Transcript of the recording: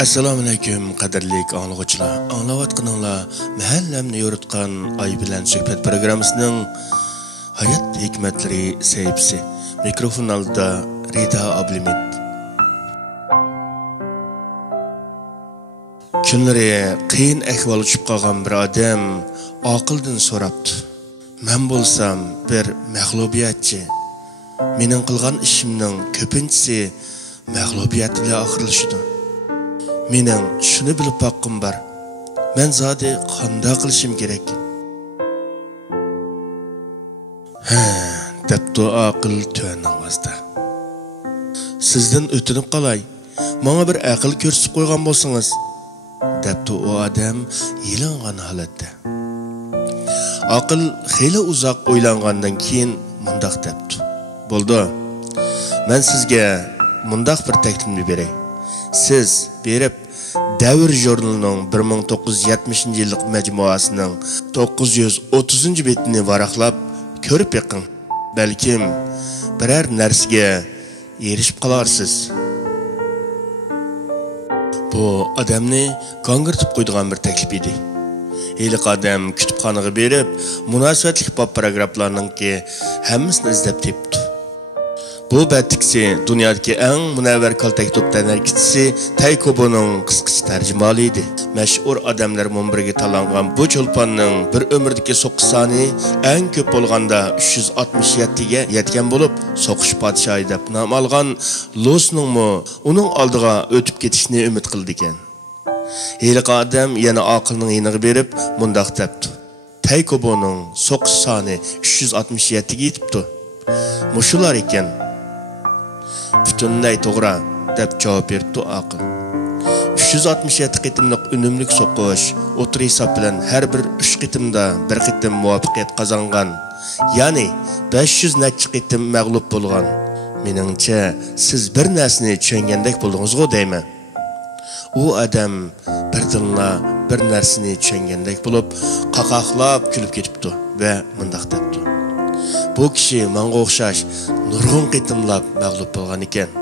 Assalomu alaykum qadrli anglag'uchilar. Anglayotganinglar mahallamni yoritgan Ay bilan suhbat programmasining hayot hikmatlari sayfisi. Mikrofon oldida Rida Ablimit. Kunlari qiyin ahvol tushib qolgan bir odam aqldan so'rabdi. Men bo'lsam bir mag'lubiyatchi. Mening qilgan ishimning ko'pinchisi mag'lubiyat bilan oxirlashadi. Mening shuni bilib boqqim bor. Men zodi qanday qilishim kerak? Debdi aql to'n ovozda. Sizdan o'tinib qolay. Menga bir aql ko'rsatib qo'ygan bo'lsangiz, debdi u odam yilingan holatda. Aql xeyli uzoq o'ylangandan keyin mundaq debdi. Bo'ldi. Men sizga mundaq bir taklifni beray. Siz berib Davr jurnalining 1970-yillik majmuasining 930-betini varaqlab ko'rib yiqing. Balkim biror narsaga erishib qolarsiz. Bu odamni qong'irtib qo'ydigan bir taklif edi. Eliq odam kutubxonaga berib, munosabatli pop paragraflarningki hammasini izlab tepdi. Bu bəttiksi dünyadaki ən münəvvər kaltak top tənərkitisi Taykobo'nun qısqısı tərcümalı idi. Məşhur adamlar munbiriga talanğan bu çolpanның bir ömürdeki soqış sani ən köp bolğanda 367'ye yetken bolup soqış padişahı dep nam alğan Losningmu onun aldığa ötüp ketishini ümit qildi ekan. Eliq adam yana aqlning yeniga berib mundaq depdi. Taykobo'nun soqış sani 367'ge yetibdi. Muşular ekan. Bütünlüğü to'g'ri deb javob berdi aql. 367 qitimlik unumlik so'qish o'tir hisob bilan har bir 3 qitimda bir qitim muvaffaqiyat qozongan, ya'ni 500 necha qitim mag'lub bo'lgan. Meningcha siz bir narsani tushungandek bo'ldingiz-ku deyman. U odam birdinla bir narsani tushungandek bo'lib, qaqaqlab kulib ketibdi va mundaq debdi. Bu kishi menga o'xshash nurg'un qitimlab mag'lub bo'lgan ekan.